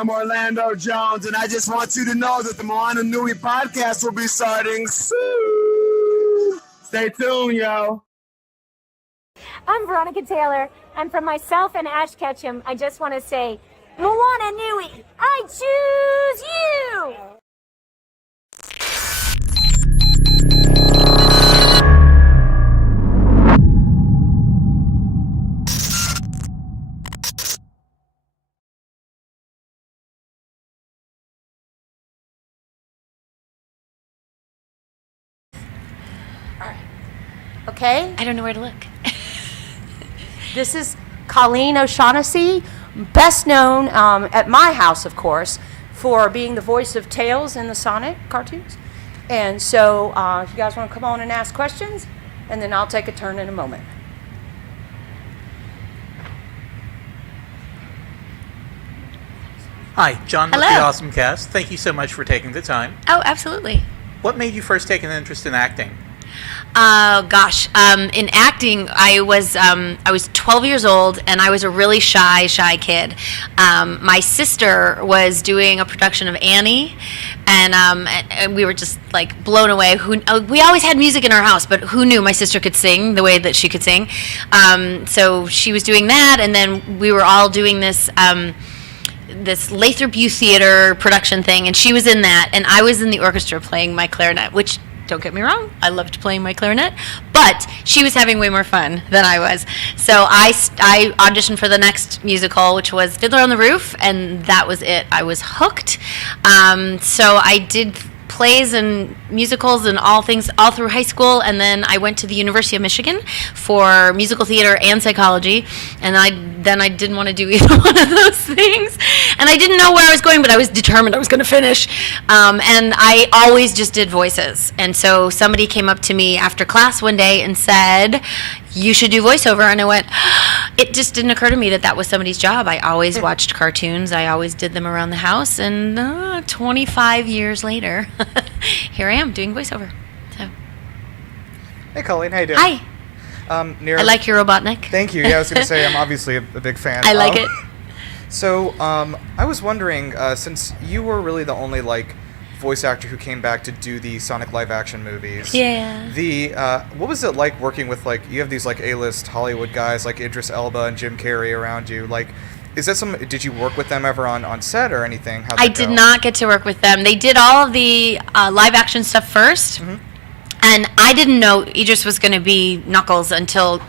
am Orlando Jones, and I just want you to know that the Moana Nui Podcast will be starting soon. Stay tuned, yo. I'm Veronica Taylor, and from myself and Ash Ketchum, I just want to say, Moana Nui, I choose you! Okay? I don't know where to look. This is Colleen O'Shaughnessey, best known at my house, of course, for being the voice of Tails in the Sonic cartoons. And so if you guys want to come on and ask questions, and then I'll take a turn in a moment. Hi, John with Hello. the Awesome Cast. Thank you so much for taking the time. Oh, absolutely. What made you first take an interest in acting? Gosh, in acting, I was 12 years old, and I was a really shy kid. My sister was doing a production of Annie, and we were just like blown away. We always had music in our house, but who knew my sister could sing the way that she could sing? So she was doing that, and then we were all doing this Lathrop Youth Theater production thing, and she was in that, and I was in the orchestra playing my clarinet, which, don't get me wrong, I loved playing my clarinet, but she was having way more fun than I was. So I auditioned for the next musical, which was Fiddler on the Roof, and that was it. I was hooked. So I did plays and musicals and all things all through high school, and then I went to the University of Michigan for musical theater and psychology, and then I didn't want to do either one of those things, and I didn't know where I was going, but I was determined I was going to finish, and I always just did voices. And so somebody came up to me after class one day and said, you should do voiceover. And I went, it just didn't occur to me that was somebody's job. I always watched cartoons. I always did them around the house. And 25 years later, here I am doing voiceover. So. Hey, Colleen. How you doing? Hi. I like your Robotnik. Thank you. Yeah, I was going to say, I'm obviously a big fan. I like it. So, I was wondering, since you were really the only, voice actor who came back to do the Sonic live-action movies. Yeah. What was it like working with, you have these, A-list Hollywood guys like Idris Elba and Jim Carrey around you? Is that did you work with them ever on set or anything? I did not get to work with them. They did all of the live-action stuff first. Mm-hmm. And I didn't know Idris was going to be Knuckles until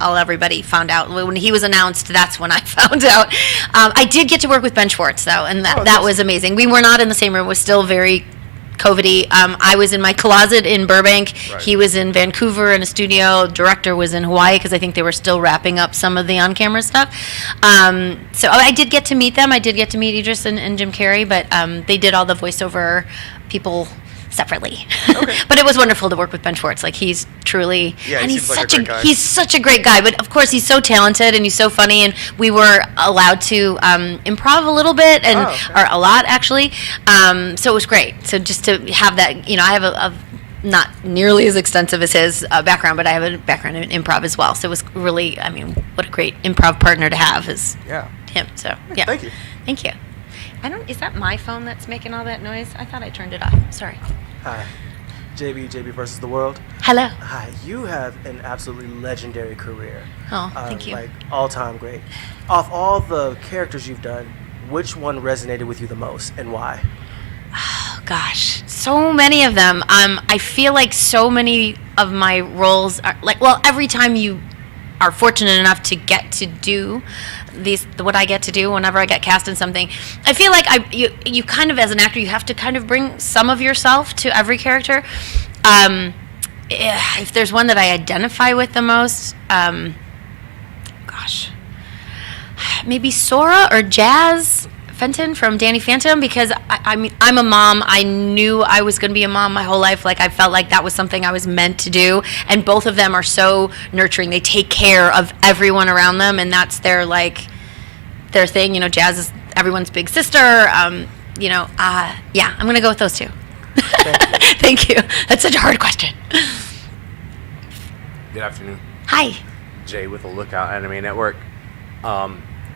everybody found out. When he was announced, that's when I found out. I did get to work with Ben Schwartz, though, and that was amazing. We were not in the same room. It was still very COVID-y. I was in my closet in Burbank. Right. He was in Vancouver in a studio. Director was in Hawaii because I think they were still wrapping up some of the on-camera stuff. So I did get to meet them. I did get to meet Idris and Jim Carrey, but they did all the voiceover people separately. Okay. But it was wonderful to work with Ben Schwartz. He's truly, and he's such a great guy. But of course, he's so talented and he's so funny. And we were allowed to improv a little bit or a lot actually. So it was great. So just to have that, I have a not nearly as extensive as his background, but I have a background in improv as well. So it was really, what a great improv partner to have is him. So yeah. Thank you. Thank you. Is that my phone that's making all that noise? I thought I turned it off. Sorry. Hi. JB versus the world. Hello. Hi. You have an absolutely legendary career. Oh, thank you. All-time great. Off all the characters you've done, which one resonated with you the most and why? Oh, gosh. So many of them. I feel like so many of my roles are every time you are fortunate enough to get to do what I get to do whenever I get cast in something, I feel like you kind of, as an actor, you have to kind of bring some of yourself to every character. If there's one that I identify with the most, maybe Sora or Jazz Fenton from Danny Phantom, because I'm a mom. I knew I was going to be a mom my whole life. I felt like that was something I was meant to do, and both of them are so nurturing. They take care of everyone around them, and that's their thing. Jazz is everyone's big sister. I'm going to go with those two. Thank you. That's such a hard question. Good afternoon. Hi. Jay with the Lookout Anime Network.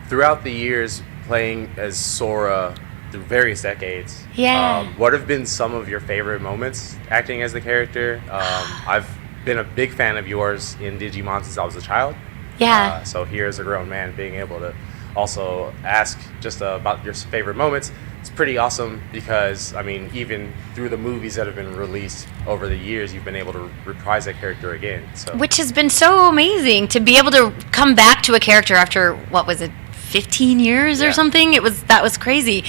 Throughout the years, playing as Sora through various decades. Yeah. What have been some of your favorite moments acting as the character? I've been a big fan of yours in Digimon since I was a child. Yeah. So here as a grown man, being able to also ask just about your favorite moments, it's pretty awesome because, I mean, even through the movies that have been released over the years, you've been able to reprise that character again. So. Which has been so amazing to be able to come back to a character after, what was it, 15 years or something? That was crazy.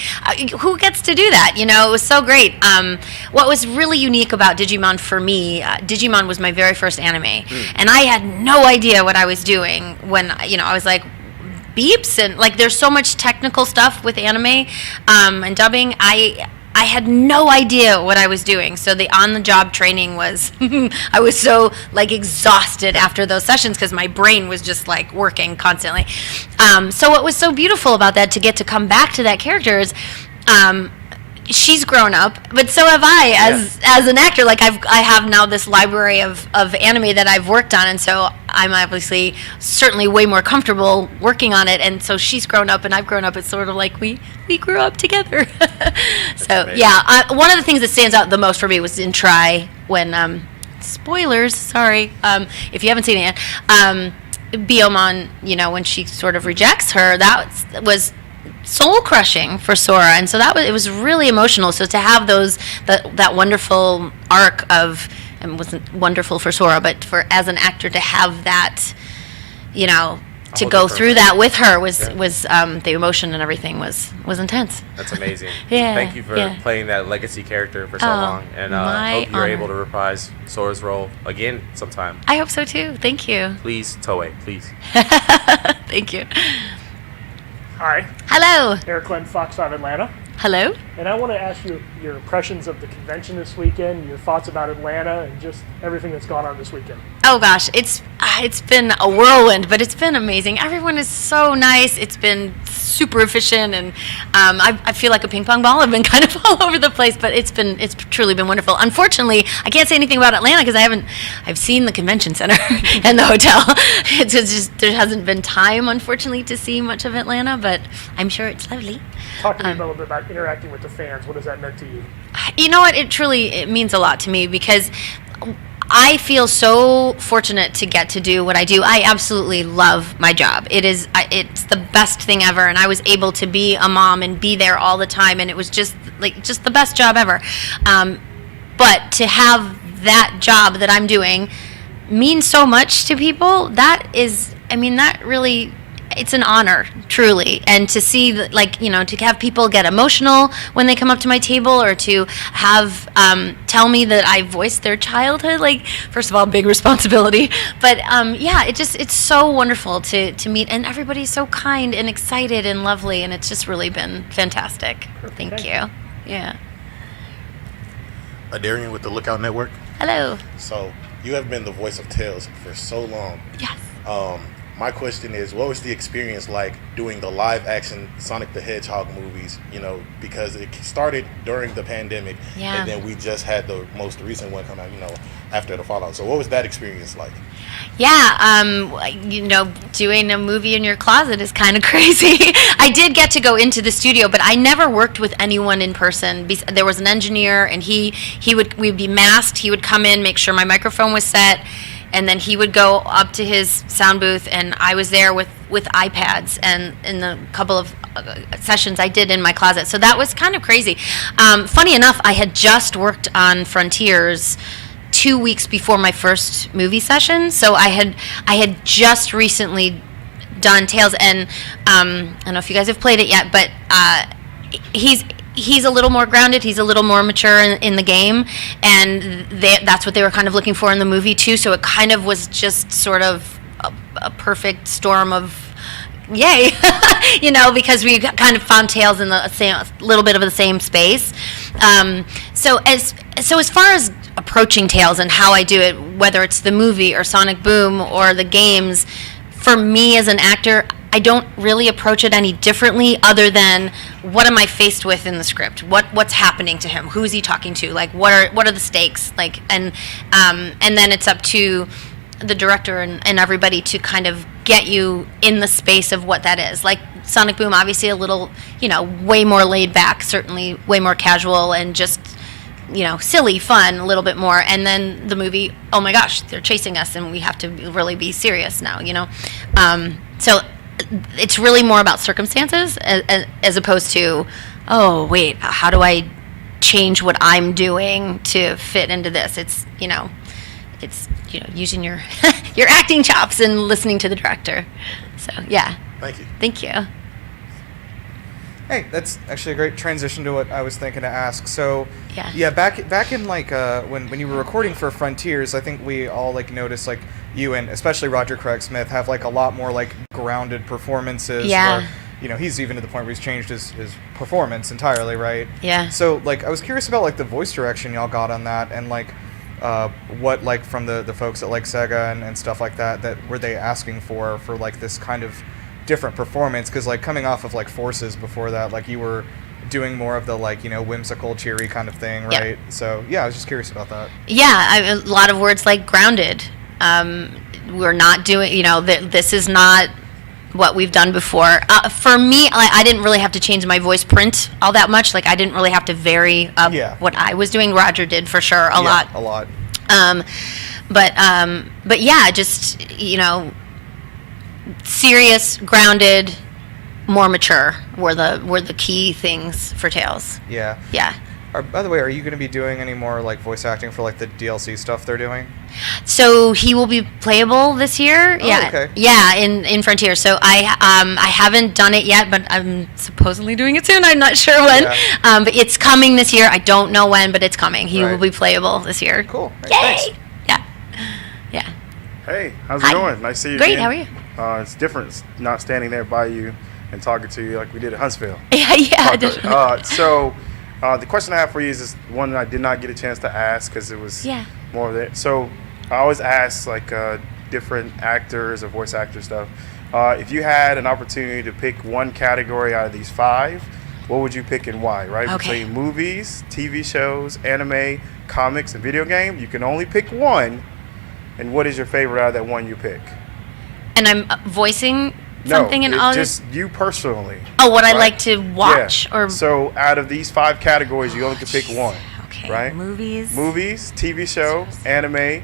Who gets to do that? You know, it was so great. What was really unique about Digimon for me, Digimon was my very first anime, and I had no idea what I was doing when, you know, I was like, beeps and like there's so much technical stuff with anime and dubbing. I had no idea what I was doing. So the on-the-job training was, I was so like exhausted after those sessions because my brain was just like working constantly. So what was so beautiful about that to get to come back to that character is, she's grown up, but so have I as an actor. Like I have now this library of anime that I've worked on, and so I'm obviously certainly way more comfortable working on it. And so she's grown up and I've grown up. It's sort of like we grew up together. So amazing. yeah, one of the things that stands out the most for me was in Try when spoilers, sorry, if you haven't seen it yet, Biomon, you know, when she sort of rejects her, that was soul crushing for Sora, and so it was really emotional. So to have that wonderful arc of, and wasn't wonderful for Sora, but for as an actor to have that, you know, to go through that with her was the emotion and everything was intense. That's amazing. Yeah, Thank you for playing that legacy character for so long, and hope you're able to reprise Sora's role again sometime. I hope so too. Thank you. Please, Toei, please. Thank you. Hi, Hello. Eric Glenn Fox out of Atlanta, Hello. and I want to ask you your impressions of the convention this weekend, your thoughts about Atlanta, and just everything that's gone on this weekend. Oh gosh, it's been a whirlwind, but it's been amazing. Everyone is so nice. It's been super efficient, and I feel like a ping pong ball. I've been kind of all over the place, but it's truly been wonderful. Unfortunately, I can't say anything about Atlanta because I've seen the convention center and the hotel. It's just there hasn't been time, unfortunately, to see much of Atlanta, but I'm sure it's lovely. Talk to me a little bit about interacting with the fans. What has that meant to you? You know what? It means a lot to me because I feel so fortunate to get to do what I do. I absolutely love my job. It's the best thing ever, and I was able to be a mom and be there all the time, and it was just the best job ever. But to have that job that I'm doing mean so much to people, that really, it's an honor, truly. And to see, to have people get emotional when they come up to my table, or to have tell me that I voiced their childhood, first of all, big responsibility. But it's so wonderful to meet, and everybody's so kind and excited and lovely, and it's just really been fantastic. Thank you. Yeah. Adarian with the Lookout Network. Hello. So you have been the voice of Tails for so long. Yes. My question is, what was the experience like doing the live action Sonic the Hedgehog movies, because it started during the pandemic, and then we just had the most recent one come out, after the fallout. So what was that experience like? Yeah, doing a movie in your closet is kind of crazy. I did get to go into the studio, but I never worked with anyone in person. There was an engineer, and we'd be masked. He would come in, make sure my microphone was set, and then he would go up to his sound booth, and I was there with iPads, and in the couple of sessions I did in my closet. So that was kind of crazy. Funny enough, I had just worked on Frontiers 2 weeks before my first movie session, so I had just recently done Tails, and I don't know if you guys have played it yet, but he's a little more grounded, he's a little more mature in the game, and that's what they were kind of looking for in the movie too, so it kind of was just sort of a perfect storm of yay, because we kind of found Tails in the same, little bit of the same space. So as far as approaching Tails and how I do it, whether it's the movie or Sonic Boom or the games, for me as an actor, I don't really approach it any differently other than what am I faced with in the script? What's happening to him? Who's he talking to? What are the stakes? And then it's up to the director and everybody to kind of get you in the space of what that is. Sonic Boom, obviously a little, way more laid back, certainly way more casual and just, silly, fun, a little bit more. And then the movie, oh my gosh, they're chasing us and we have to really be serious now, So it's really more about circumstances as opposed to, oh, wait, how do I change what I'm doing to fit into this? It's using your your acting chops and listening to the director. So yeah. Thank you. Thank you. Hey, that's actually a great transition to what I was thinking to ask. So yeah, back in like when you were recording for Frontiers, I think we all like noticed like you and especially Roger Craig Smith have like a lot more like grounded performances. Yeah. Where, he's even to the point where he's changed his performance entirely, right? Yeah. So like I was curious about like the voice direction y'all got on that and like what like from the folks at like Sega and stuff like that were they asking for like this kind of different performance, because like coming off of like Forces before that, like you were doing more of the like whimsical cheery kind of thing, right? Yep. So yeah, I was just curious about that. Yeah, a lot of words like grounded. We're not doing, this is not what we've done before. For me, I didn't really have to change my voice print all that much. Like I didn't really have to vary what I was doing. Roger did for sure a lot. But yeah, just serious, grounded, more mature were the key things for Tales. Yeah. Yeah. By the way, are you going to be doing any more like voice acting for like the DLC stuff they're doing? So he will be playable this year. Oh, yeah. Okay. Yeah, in Frontier. So I haven't done it yet, but I'm supposedly doing it soon. I'm not sure when. Yeah. But it's coming this year. I don't know when, but it's coming. He will be playable this year. Cool. Right, Yay! thanks. Yeah. Yeah. Hey, how's Hi. it going? Nice to see you Great. again. How are you? It's different not standing there by you and talking to you like we did at Huntsville. Yeah. The question I have for you is one that I did not get a chance to ask because it was more of it. So I always ask like different actors or voice actor stuff. If you had an opportunity to pick one category out of these 5, what would you pick and why, right? Okay. Between movies, TV shows, anime, comics, and video game, you can only pick one. And what is your favorite out of that one you pick? And I'm voicing something in all just you personally. Oh, what I like to watch or so out of these 5 categories, you only can pick one. Okay. Right? Movies, TV show, anime,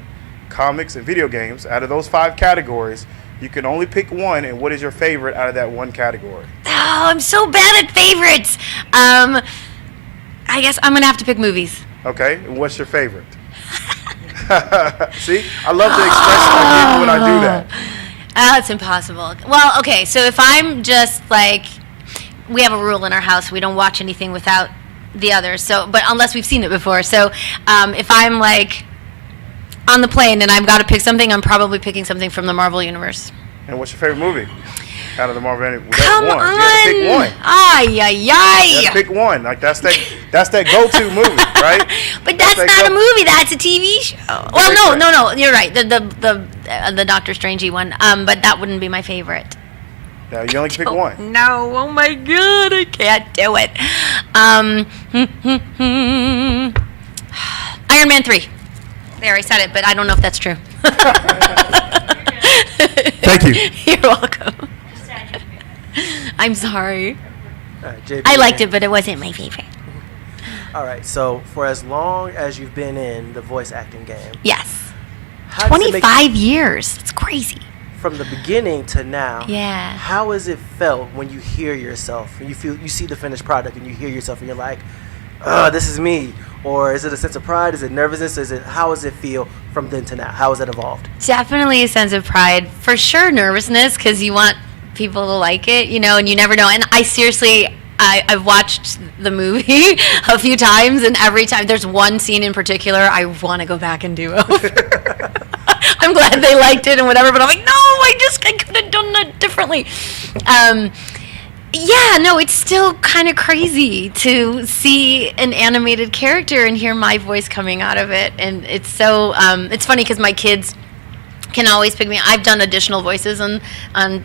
comics, and video games. Out of those 5 categories, you can only pick one. And what is your favorite out of that one category? Oh, I'm so bad at favorites. I guess I'm gonna have to pick movies. Okay. And what's your favorite? See, I love the expression I give when I do that. It's impossible. Well, okay, so if I'm just like, we have a rule in our house, we don't watch anything without the others. So, but unless we've seen it before. So, if I'm like on the plane and I've got to pick something, I'm probably picking something from the Marvel universe. And what's your favorite movie out of the Marvel universe? Come one. on! You gotta pick one. Ay, ay, ay! You gotta pick one. Like that's that go-to movie, right? But that's not a movie. That's a TV show. Well, no. You're right. The Doctor Strangey one. But that wouldn't be my favorite. Yeah, you only pick one. No. Oh my God, I can't do it. Iron Man 3. There, I said it, but I don't know if that's true. Thank you. You're welcome. I'm sorry. JP, I liked it, but it wasn't my favorite. All right, so for as long as you've been in the voice acting game, Yes. how does it make 25 years. It's crazy. from the beginning to now, Yeah. how has it felt when you hear yourself, and you see the finished product, and you hear yourself, and you're like, this is me? Or is it a sense of pride? Is it nervousness? How does it feel from then to now? How has it evolved? Definitely a sense of pride. For sure, nervousness, because you want people to like it, and you never know. And I've watched the movie a few times, and every time there's one scene in particular I want to go back and do over. I'm glad they liked it and whatever, but I'm like, no, I could have done that differently. It's still kind of crazy to see an animated character and hear my voice coming out of it, and it's so it's funny because my kids can always pick me. I've done additional voices on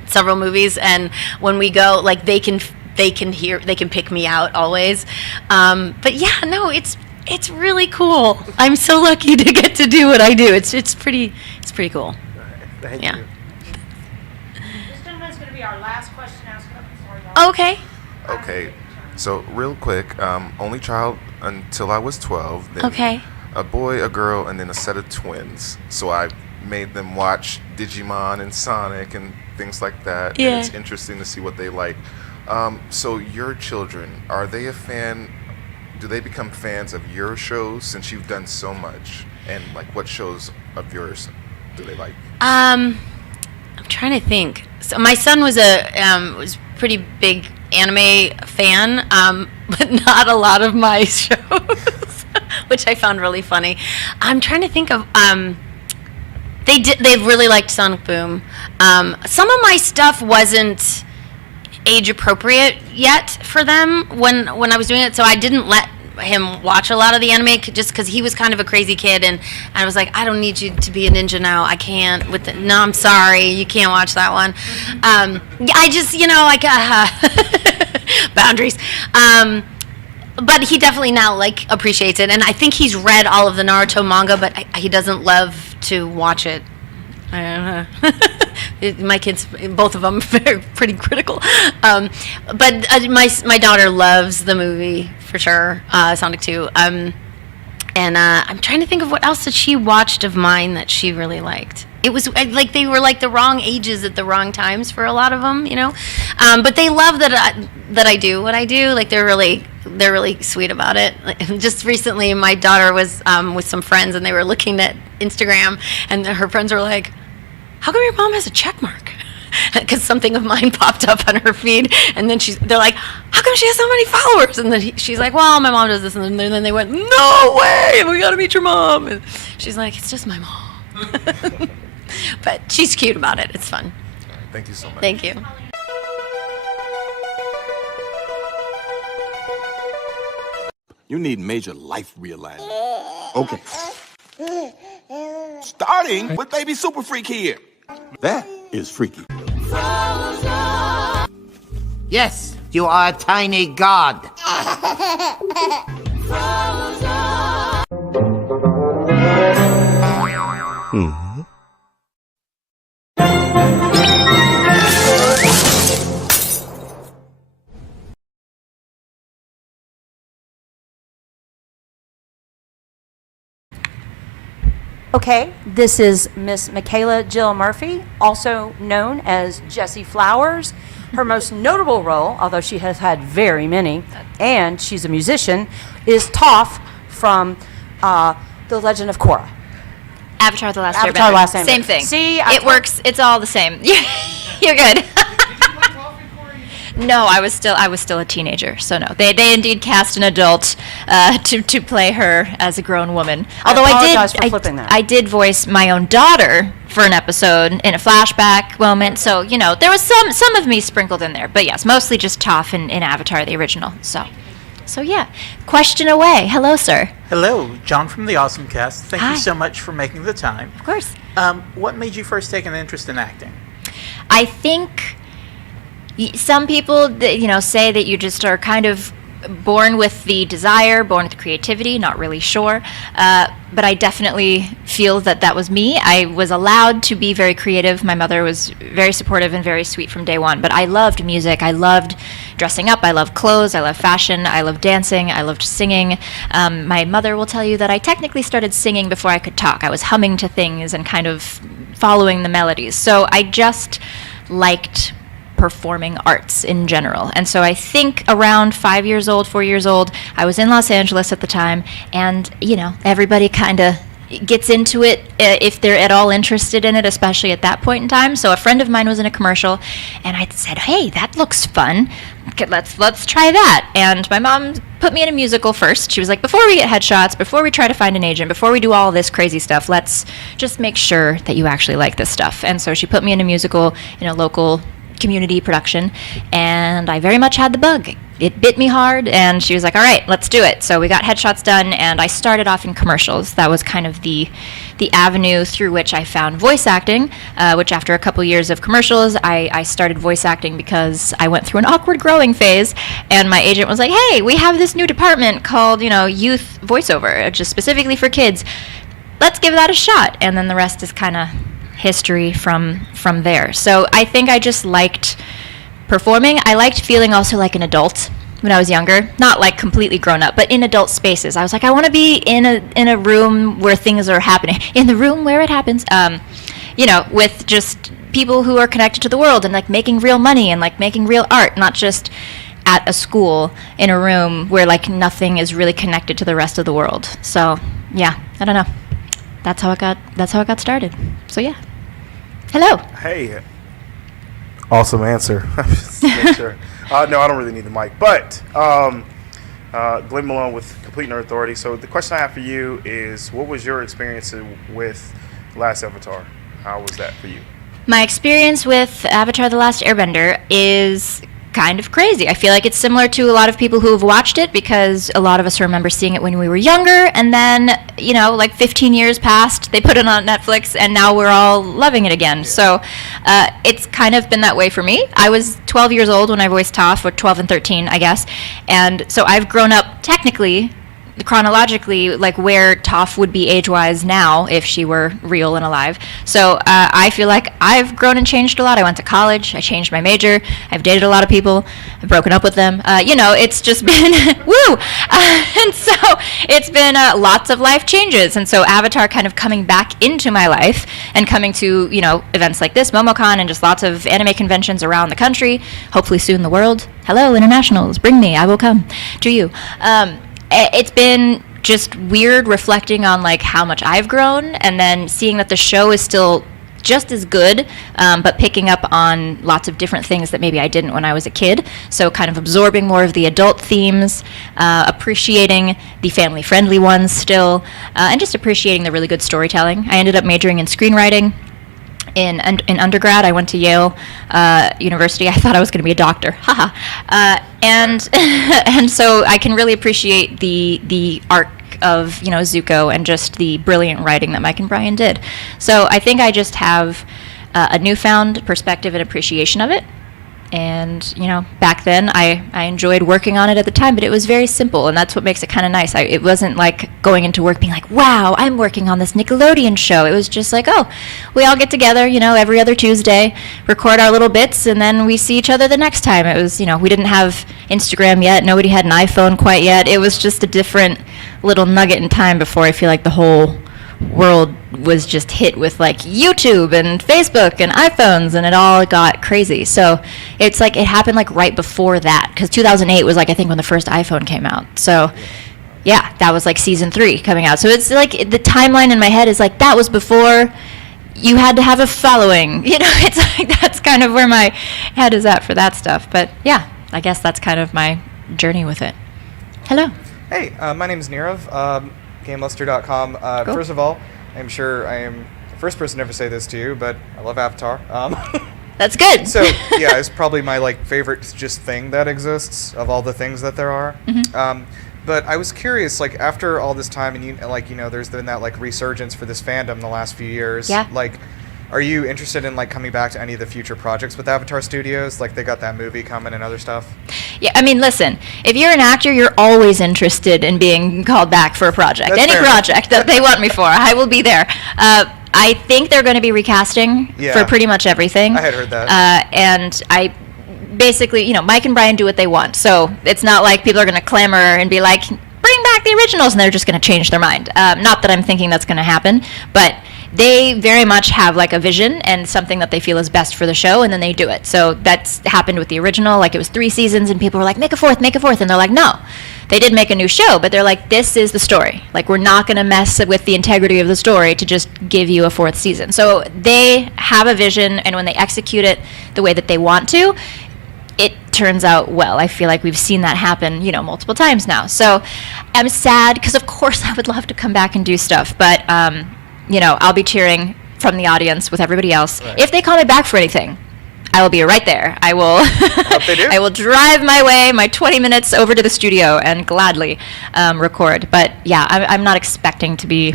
several movies, and when we go, like, they can pick me out always. But yeah, no, it's really cool. I'm so lucky to get to do what I do. It's pretty cool. All right, thank you. This gentleman's going to be our last question asked. Sorry, Okay. Okay, so real quick, only child until I was 12. Then Okay. a boy, a girl, and then a set of twins. So I made them watch Digimon and Sonic and things like that. Yeah. And it's interesting to see what they like. So your children, are they a fan? Do they become fans of your shows since you've done so much? And like, what shows of yours do they like? I'm trying to think. So my son was was pretty big anime fan, but not a lot of my shows, which I found really funny. I'm trying to think of. They really liked Sonic Boom. Some of my stuff wasn't age appropriate yet for them when I was doing it, so I didn't let him watch a lot of the anime just because he was kind of a crazy kid, and I was like, I don't need you to be a ninja now. I can't no, I'm sorry, you can't watch that one. I just, boundaries. But he definitely now appreciates it, and I think he's read all of the Naruto manga, but he doesn't love to watch it. My kids, both of them, are pretty critical. But my daughter loves the movie for sure, Sonic 2. And I'm trying to think of what else that she watched of mine that she really liked. It was like they were like the wrong ages at the wrong times for a lot of them, But they love that I do what I do. Like they're really sweet about it. Just recently, my daughter was with some friends, and they were looking at Instagram, and her friends were like, "How come your mom has a check mark?" Because something of mine popped up on her feed, and then they're like, "How come she has so many followers?" And then she's like, "Well, my mom does this," and then they went, "No way, we gotta meet your mom." And she's like, "It's just my mom." But she's cute about it. It's fun. All right, thank you so much. Thank you. You need major life realignment. Okay. Starting with Baby Super Freak here. That is freaky. Yes, you are a tiny god. Okay, this is Miss Michaela Jill Murphy, also known as Jessie Flowers. Her most notable role, although she has had very many, and she's a musician, is Toph from The Legend of Korra. Avatar: The Last Airbender. Avatar: Last Airbender. Same thing. See, it works. It's all the same. You're good. No, I was still a teenager, so no. They indeed cast an adult to play her as a grown woman. Although I did voice my own daughter for an episode in a flashback moment, so there was some of me sprinkled in there. But yes, mostly just Toph in Avatar the original. So yeah. Question away. Hello, sir. Hello, John from the Awesome Cast. Thank Hi. you so much for making the time. Of course. What made you first take an interest in acting? I think some people, say that you just are kind of born with the desire, born with the creativity, not really sure. But I definitely feel that was me. I was allowed to be very creative. My mother was very supportive and very sweet from day one. But I loved music. I loved dressing up. I loved clothes. I loved fashion. I loved dancing. I loved singing. My mother will tell you that I technically started singing before I could talk. I was humming to things and kind of following the melodies. So I just liked performing arts in general. And so I think around 4 years old, I was in Los Angeles at the time, and everybody kind of gets into it if they're at all interested in it, especially at that point in time. So a friend of mine was in a commercial, and I said, "Hey, that looks fun. Okay, let's try that." And my mom put me in a musical first. She was like, "Before we get headshots, before we try to find an agent, before we do all this crazy stuff, let's just make sure that you actually like this stuff." And so she put me in a musical in a local community production, and I very much had the bug. It bit me hard, and she was like, "All right, let's do it." So we got headshots done, and I started off in commercials. That was kind of the avenue through which I found voice acting, which after a couple years of commercials, I started voice acting because I went through an awkward growing phase, and my agent was like, "Hey, we have this new department called, youth voiceover, just specifically for kids. Let's give that a shot." And then the rest is kind of history from there. So I think I just liked performing. I liked feeling also like an adult when I was younger, not like completely grown up, but in adult spaces. I was like, I want to be in a room where things are happening, in the room where it happens, with just people who are connected to the world and like making real money and like making real art, not just at a school in a room where like nothing is really connected to the rest of the world. So yeah, I don't know. That's how it got started. So yeah. Hello. Hey. Awesome answer. Just make sure. No, I don't really need the mic. But Glenn Malone with Complete Nerd Authority. So the question I have for you is, what was your experience with Last Avatar? How was that for you? My experience with Avatar: The Last Airbender is kind of crazy. I feel like it's similar to a lot of people who have watched it, because a lot of us remember seeing it when we were younger, and then, like 15 years passed, they put it on Netflix, and now we're all loving it again. Yeah. So it's kind of been that way for me. I was 12 years old when I voiced Toph, or 12 and 13, I guess, and so I've grown up technically, chronologically, like where Toph would be age-wise now if she were real and alive. So I feel like I've grown and changed a lot. I went to college. I changed my major. I've dated a lot of people. I've broken up with them. It's just been woo. And so it's been lots of life changes. And so Avatar kind of coming back into my life and coming to, events like this, MomoCon, and just lots of anime conventions around the country, hopefully soon the world. Hello, internationals, bring me. I will come to you. It's been just weird reflecting on like how much I've grown, and then seeing that the show is still just as good, but picking up on lots of different things that maybe I didn't when I was a kid. So kind of absorbing more of the adult themes, appreciating the family-friendly ones still, and just appreciating the really good storytelling. I ended up majoring in screenwriting. In undergrad, I went to Yale University. I thought I was going to be a doctor, and so I can really appreciate the arc of Zuko and just the brilliant writing that Mike and Brian did. So I think I just have a newfound perspective and appreciation of it. And back then I enjoyed working on it at the time, but it was very simple, and that's what makes it kind of nice. It wasn't like going into work being like, wow, I'm working on this Nickelodeon show. It was just like, oh, we all get together, every other Tuesday, record our little bits, and then we see each other the next time. It was, we didn't have Instagram yet. Nobody had an iPhone quite yet. It was just a different little nugget in time before I feel like the whole world was just hit with like YouTube and Facebook and iPhones, and it all got crazy. So it's like it happened like right before that, because 2008 was like I think when the first iPhone came out. So yeah, that was like season 3 coming out. So it's like the timeline in my head is like that was before you had to have a following. It's like that's kind of where my head is at for that stuff. But yeah, I guess that's kind of my journey with it. Hello. Hey, my name is Nirav. GameLuster.com. Cool. First of all, I'm sure I am the first person to ever say this to you, but I love Avatar. That's good. So yeah, it's probably my favorite just thing that exists of all the things that there are. Mm-hmm. But I was curious, after all this time, and there's been that resurgence for this fandom the last few years. Yeah. Are you interested in coming back to any of the future projects with Avatar Studios? They got that movie coming and other stuff. Yeah, I mean, listen, if you're an actor, you're always interested in being called back for a project. That's any fair project that they want me for, I will be there. I think they're going to be recasting for pretty much everything. I had heard that. And I basically, Mike and Brian do what they want. So it's not like people are going to clamor and be like, bring back the originals, and they're just going to change their mind. Not that I'm thinking that's going to happen, but they very much have a vision and something that they feel is best for the show, and then they do it. So that's happened with the original. It was 3 seasons, and people were like, make a fourth, and they're like, no. They did make a new show, but they're like, this is the story. We're not going to mess with the integrity of the story to just give you a 4th season. So they have a vision, and when they execute it the way that they want to, it turns out well. I feel like we've seen that happen, multiple times now. So I'm sad, because of course I would love to come back and do stuff, but I'll be cheering from the audience with everybody else. Right. If they call me back for anything, I will be right there. I will I will drive my way, my 20 minutes over to the studio and gladly record. But yeah, I'm not expecting to be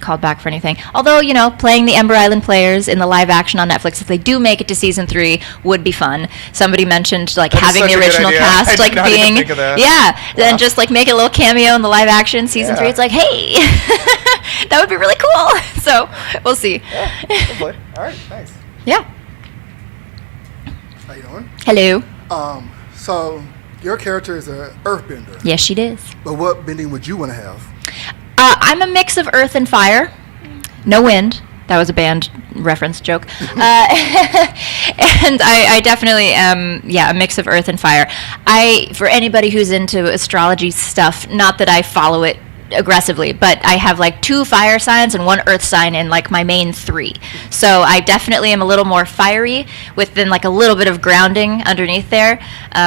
called back for anything. Although, playing the Ember Island players in the live action on Netflix, if they do make it to season 3, would be fun. Somebody mentioned having the original cast being then just make a little cameo in the live action season 3. It's like, hey, that would be really cool. So we'll see. Yeah, hopefully. All right, nice. Yeah. How you doing? Hello. So your character is an earthbender. Yes, she does. But what bending would you want to have? I'm a mix of earth and fire. No wind. That was a band reference joke. And I definitely am, a mix of earth and fire. For anybody who's into astrology stuff, not that I follow it aggressively, but I have like 2 fire signs and 1 earth sign in like my main 3. So I definitely am a little more fiery within like a little bit of grounding underneath there,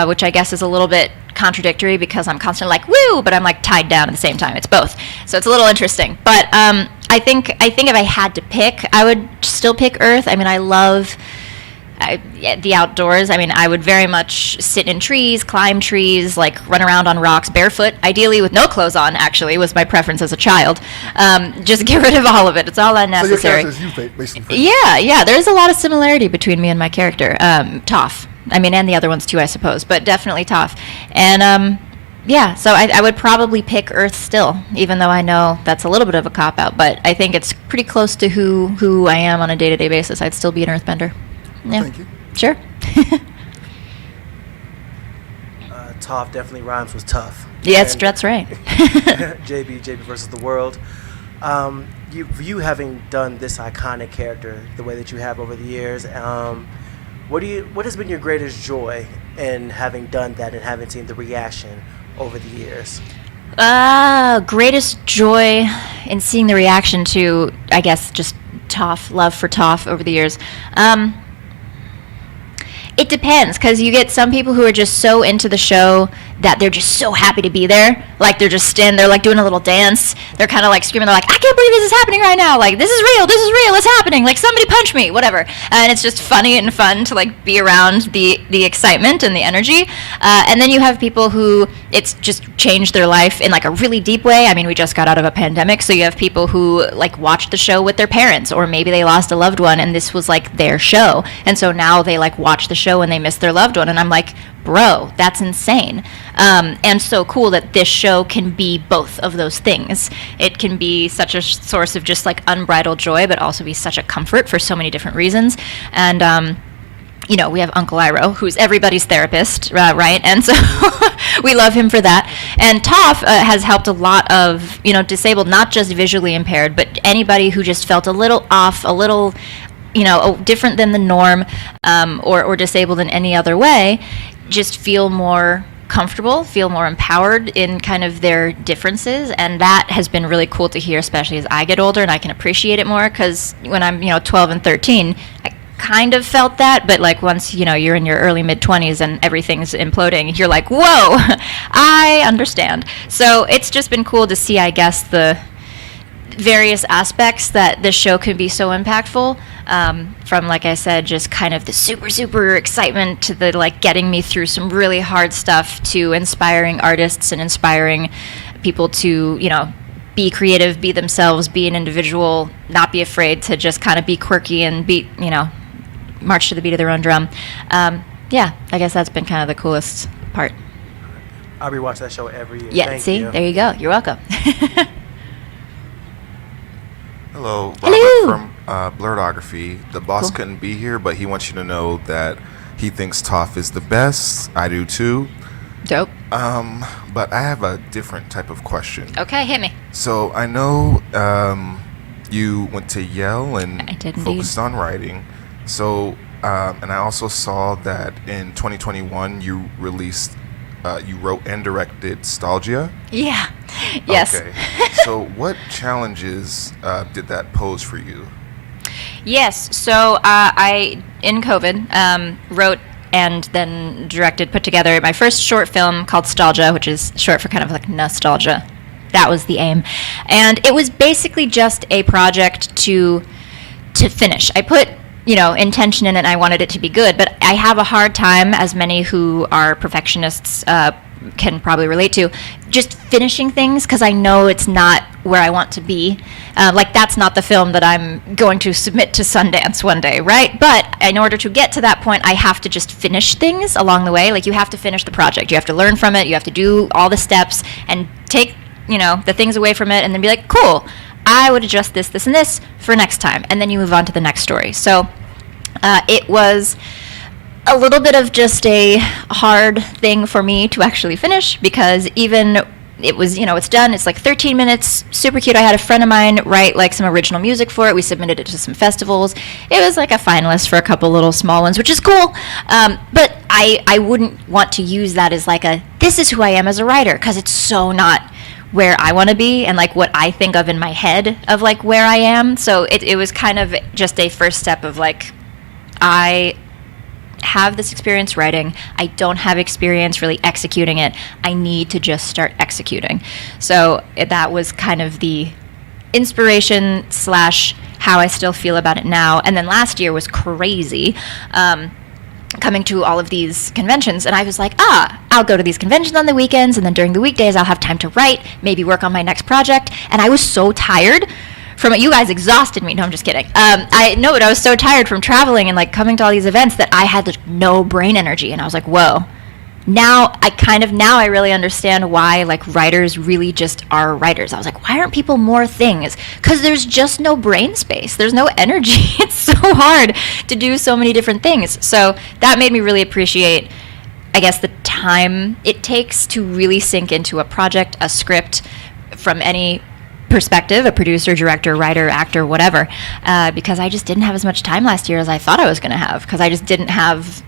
which I guess is a little bit contradictory because I'm constantly like woo, but I'm like tied down at the same time. It's both, so it's a little interesting. But I think if I had to pick, I would still pick earth. I mean, I love the outdoors. I mean, I would very much sit in trees, climb trees, like run around on rocks barefoot, ideally with no clothes on, actually, was my preference as a child. Just get rid of all of it. It's all unnecessary. So your character is you, basically. Yeah. There's a lot of similarity between me and my character. Toph. I mean, and the other ones too, I suppose, but definitely Toph. And so I would probably pick Earth still, even though I know that's a little bit of a cop-out, but I think it's pretty close to who I am on a day-to-day basis. I'd still be an Earthbender. Yeah. Thank you. Sure. Toph definitely rhymes with tough. Yes, that's right. JB versus the world. You having done this iconic character the way that you have over the years, what has been your greatest joy in having done that and having seen the reaction over the years? Greatest joy in seeing the reaction to, I guess, just Toph, love for Toph over the years. It depends, because you get some people who are just so into the show that they're just so happy to be there. Like, they're just standing there, like, doing a little dance. They're kind of, like, screaming. They're like, I can't believe this is happening right now. Like, this is real, it's happening. Like, somebody punch me, whatever. And it's just funny and fun to, like, be around the excitement and the energy. And then you have people who it's just changed their life in, like, a really deep way. I mean, we just got out of a pandemic, so you have people who, like, watched the show with their parents, or maybe they lost a loved one, and this was, like, their show. And so now they, like, watch the show and they miss their loved one. And I'm like, bro, that's insane. And so cool that this show can be both of those things. It can be such a source of just like unbridled joy, but also be such a comfort for so many different reasons. And we have Uncle Iroh, who's everybody's therapist, right? And so we love him for that. And Toph has helped a lot of, disabled, not just visually impaired, but anybody who just felt a little off, a little different than the norm, or disabled in any other way, just feel more comfortable, feel more empowered in kind of their differences. And that has been really cool to hear, especially as I get older and I can appreciate it more, because when I'm 12 and 13, I kind of felt that, but like once you're in your early mid-20s and everything's imploding, you're like, whoa, I understand. So it's just been cool to see, I guess, the various aspects that this show can be so impactful, from, like I said, just kind of the super, super excitement to the, like, getting me through some really hard stuff, to inspiring artists and inspiring people to, be creative, be themselves, be an individual, not be afraid to just kind of be quirky and be, march to the beat of their own drum. I guess that's been kind of the coolest part. I'll rewatch that show every year. Yeah, Thank you. There you go. You're welcome. Hello, Robert Hello. from Blurredography. The boss couldn't be here, but he wants you to know that he thinks Toph is the best. I do too. Dope. But I have a different type of question. Okay, hit me. So I know you went to Yale and I did focused on writing. So, and I also saw that in 2021 you released, you wrote and directed Stalgia. Yeah. Yes. Okay. So what challenges did that pose for you? Yes. So I, in COVID, wrote and then directed, put together my first short film called Stalgia, which is short for kind of like nostalgia. That was the aim. And it was basically just a project to finish. I put intention in it, and I wanted it to be good, but I have a hard time, as many who are perfectionists can probably relate to, just finishing things, because I know it's not where I want to be. Like, that's not the film that I'm going to submit to Sundance one day, right? But in order to get to that point, I have to just finish things along the way. Like, you have to finish the project. You have to learn from it. You have to do all the steps and take, the things away from it, and then be like, cool, I would adjust this, this, and this for next time. And then you move on to the next story. So it was a little bit of just a hard thing for me to actually finish, because even it was, it's done. It's like 13 minutes, super cute. I had a friend of mine write like some original music for it. We submitted it to some festivals. It was like a finalist for a couple little small ones, which is cool. But I wouldn't want to use that as like this is who I am as a writer, because it's so not where I want to be and like what I think of in my head of like where I am. So it was kind of just a first step of like, I have this experience writing. I don't have experience really executing it. I need to just start executing. So that was kind of the inspiration / how I still feel about it now. And then last year was crazy. Coming to all of these conventions, and I was like, I'll go to these conventions on the weekends, and then during the weekdays I'll have time to write, maybe work on my next project. And I was so tired from it. You guys exhausted me. No, I'm just kidding. I know, but I was so tired from traveling and like coming to all these events that I had like no brain energy, and I was like, whoa. Now I really understand why like writers really just are writers. I was like, why aren't people more things? Because there's just no brain space. There's no energy. It's so hard to do so many different things. So that made me really appreciate, I guess, the time it takes to really sink into a project, a script from any perspective, a producer, director, writer, actor, whatever, because I just didn't have as much time last year as I thought I was going to have, because I just didn't have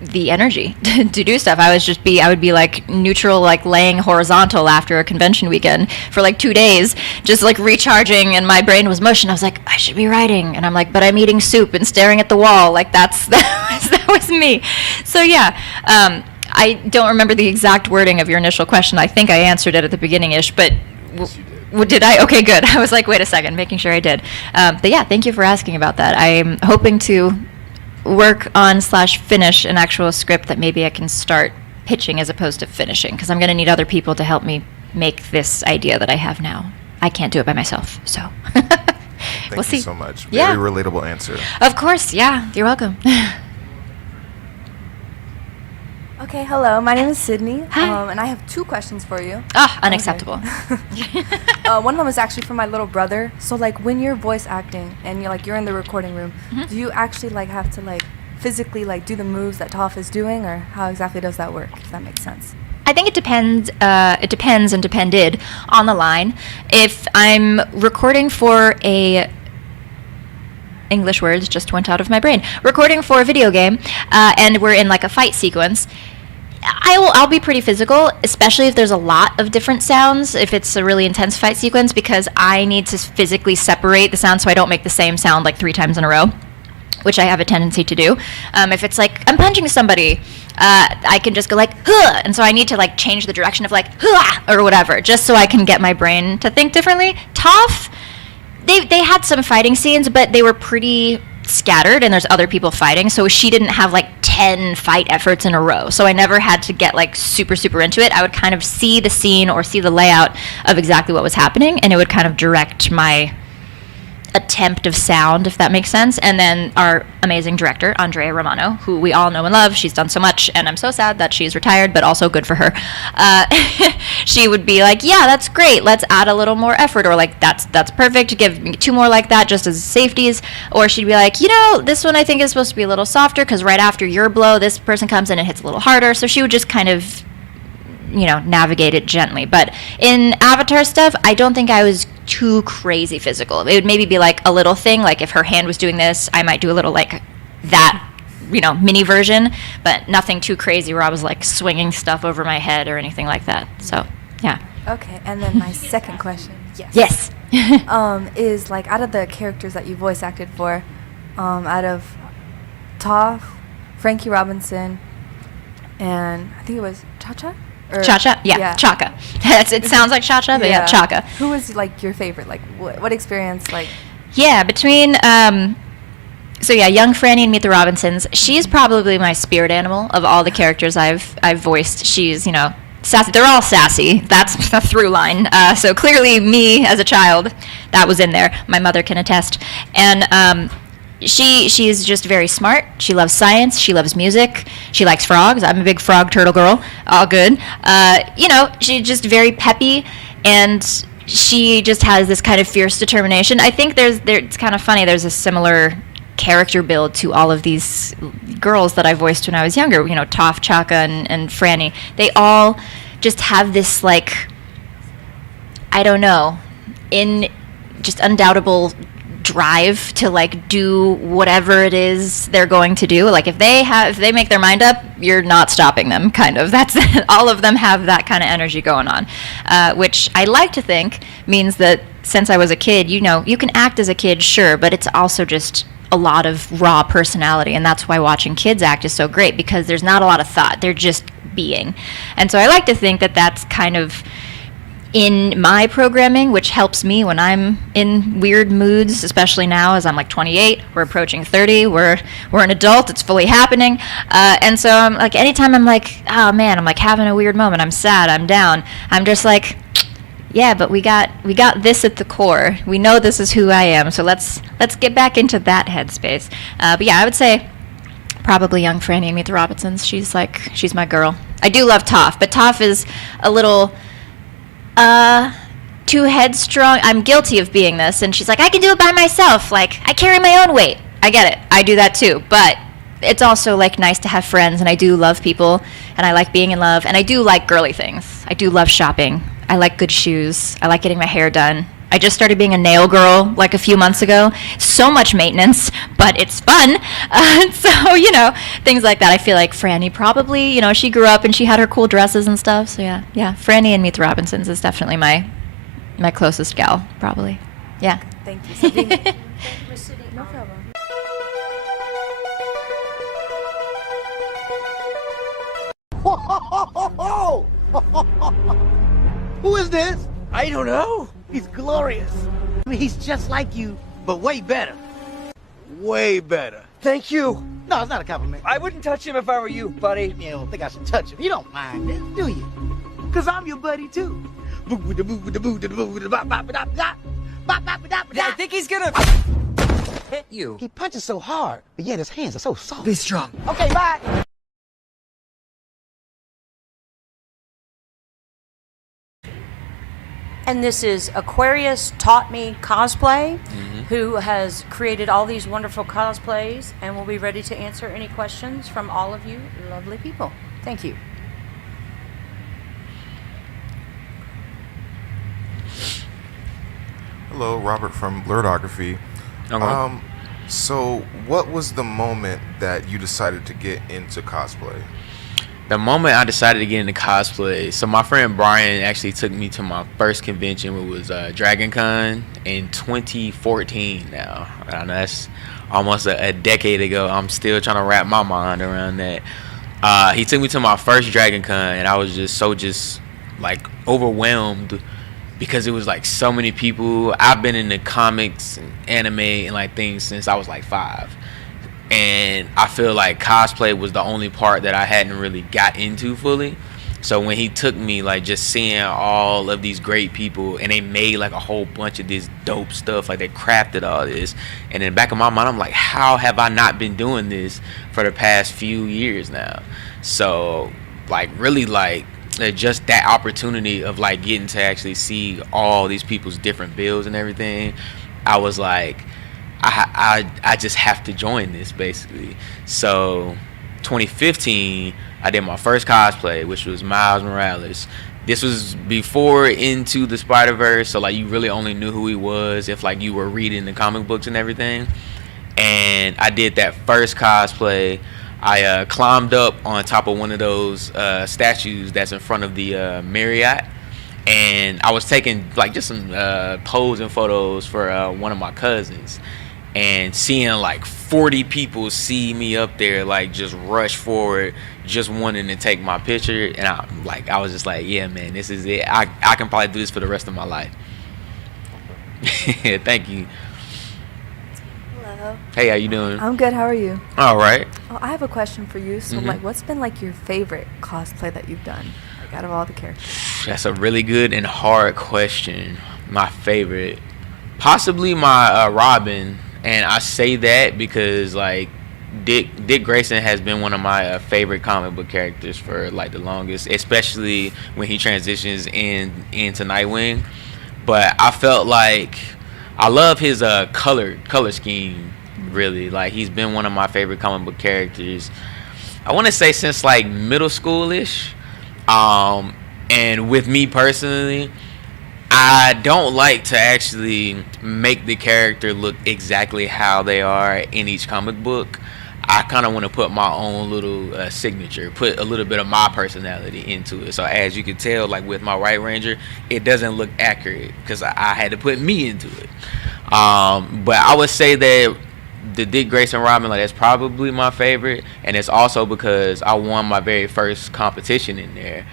the energy to do stuff. I would be like neutral, like laying horizontal after a convention weekend for like 2 days, just like recharging, and my brain was mush, and I was like, I should be writing, and I'm like, but I'm eating soup and staring at the wall. Like that was me. So yeah, I don't remember the exact wording of your initial question. I think I answered it at the beginning-ish, but did I? Okay, good. I was like, wait a second, making sure I did. But yeah, thank you for asking about that. I'm hoping to work on / finish an actual script that maybe I can start pitching as opposed to finishing, because I'm going to need other people to help me make this idea that I have now. I can't do it by myself, so we'll see. Thank you so much. Yeah. Very relatable answer. Of course, yeah. You're welcome. Okay, hello. My name is Sydney. Hi. And I have 2 questions for you. Unacceptable. One of them is actually for my little brother. So, like, when you're voice acting and you're in the recording room, do you actually like have to like physically like do the moves that Toph is doing, or how exactly does that work? If that makes sense. I think it depends. It depends and depended on the line. If I'm recording for English words just went out of my brain. Recording for a video game, and we're in like a fight sequence, I'll be pretty physical, especially if there's a lot of different sounds, if it's a really intense fight sequence, because I need to physically separate the sound so I don't make the same sound like 3 times in a row, which I have a tendency to do. If it's like I'm punching somebody, I can just go like, huh, and so I need to like change the direction of like, huh, or whatever, just so I can get my brain to think differently. Toph, they had some fighting scenes, but they were pretty scattered, and there's other people fighting, so she didn't have like 10 fight efforts in a row, so I never had to get like super into it. I would kind of see the scene or see the layout of exactly what was happening, and it would kind of direct my attempt of sound, if that makes sense. And then our amazing director, Andrea Romano, who we all know and love, she's done so much, and I'm so sad that she's retired, but also good for her. She would be like, yeah, that's great, let's add a little more effort, or like, that's perfect, give me 2 more like that just as safeties. Or she'd be like, this one I think is supposed to be a little softer, because right after your blow, this person comes in and hits a little harder. So she would just kind of navigate it gently. But in Avatar stuff, I don't think I was too crazy physical. It would maybe be like a little thing, like if her hand was doing this, I might do a little like that, mini version, but nothing too crazy where I was like swinging stuff over my head or anything like that. So, yeah. Okay, and then my second question, yes, is like, out of the characters that you voice acted for, out of Toph, Frankie Robinson, and I think it was Chaca? Chaca? Yeah, Chaca. It sounds like Chaca, but yeah, Chaca. Who was like your favorite? Like, what experience? Like, yeah, between young Franny and Meet the Robinsons, she's probably my spirit animal of all the characters I've voiced. She's sassy. They're all sassy. That's the through line. So clearly, me as a child, that was in there. My mother can attest. And she's just very smart. She loves science. She loves music. She likes frogs. I'm a big frog turtle girl. All good. She's just very peppy, and she just has this kind of fierce determination. I think it's kind of funny. There's a similar character build to all of these girls that I voiced when I was younger, you know, Toph, Chaca, and Franny, they all just have this, like, I don't know, just undoubtable drive to like do whatever it is they're going to do. Like if they make their mind up, you're not stopping them, kind of. That's all of them have that kind of energy going on, which I like to think means that since I was a kid, you know, you can act as a kid, sure, but it's also just a lot of raw personality, and that's why watching kids act is so great, because there's not a lot of thought, they're just being. And so I like to think that that's kind of in my programming, which helps me when I'm in weird moods, especially now as I'm like 28, we're approaching 30, we're an adult, it's fully happening. And so I'm like, anytime I'm like, oh man, I'm like having a weird moment, I'm sad, I'm down, I'm just like, yeah, but we got this at the core. We know this is who I am, so let's get back into that headspace. But yeah, I would say probably young Franny and Meet the Robinsons. She's my girl. I do love Toph, but Toph is a little too headstrong. I'm guilty of being this, and she's like, I can do it by myself. Like, I carry my own weight. I get it. I do that too. But it's also like nice to have friends, and I do love people, and I like being in love, and I do like girly things. I do love shopping. I like good shoes. I like getting my hair done. I just started being a nail girl like a few months ago. So much maintenance, but it's fun. So, you know, things like that. I feel like Franny probably, you know, she grew up and she had her cool dresses and stuff. So yeah, Franny and Meet the Robinsons is definitely my closest gal, probably. Yeah. Thank you. So thank you for sitting. No problem. Who is this? I don't know. He's glorious. I mean, he's just like you, but way better. Way better. Thank you. No, it's not a compliment. I wouldn't touch him if I were you, buddy. You don't think I should touch him. You don't mind this, do you? Because I'm your buddy, too. I think he's gonna hit you. He punches so hard, but yet his hands are so soft. Be strong. Okay, bye. And this is Aquarius Taught Me Cosplay, who has created all these wonderful cosplays and will be ready to answer any questions from all of you lovely people. Thank you. Hello, Robert from Blurredography. So what was the moment that you decided to get into cosplay? The moment I decided to get into cosplay, so my friend Brian actually took me to my first convention, which was Dragon Con in 2014 now. I know that's almost a decade ago. I'm still trying to wrap my mind around that. He took me to my first Dragon Con, and I was just like overwhelmed because it was like so many people. I've been in the comics and anime and like things since I was like 5. And I feel like cosplay was the only part that I hadn't really got into fully. So when he took me, like just seeing all of these great people, and they made like a whole bunch of this dope stuff, like they crafted all this, and in the back of my mind I'm like, how have I not been doing this for the past few years now? So like really like just that opportunity of like getting to actually see all these people's different builds and everything, I was like, I just have to join this basically. So 2015 I did my first cosplay, which was Miles Morales. This was before Into the Spider-Verse, so like you really only knew who he was if like you were reading the comic books and everything. And I did that first cosplay. I climbed up on top of one of those statues that's in front of the Marriott, and I was taking like just some posing photos for one of my cousins. And seeing like 40 people see me up there, like just rush forward, just wanting to take my picture, and I was just like, yeah, man, this is it. I can probably do this for the rest of my life. Thank you. Hello. Hey, how you doing? I'm good. How are you? All right. Oh, I have a question for you. So, like, what's been like your favorite cosplay that you've done, like out of all the characters? That's a really good and hard question. My favorite, possibly my Robin. And I say that because like Dick Grayson has been one of my favorite comic book characters for like the longest, especially when he transitions into Nightwing. But I felt like I love his color scheme really. Like, he's been one of my favorite comic book characters, I want to say since like middle schoolish. And with me personally, I don't like to actually make the character look exactly how they are in each comic book. I kind of want to put my own little signature, put a little bit of my personality into it. So as you can tell, like with my White Ranger, it doesn't look accurate because I had to put me into it. But I would say that the Dick Grayson Robin, like, that's probably my favorite, and it's also because I won my very first competition in there.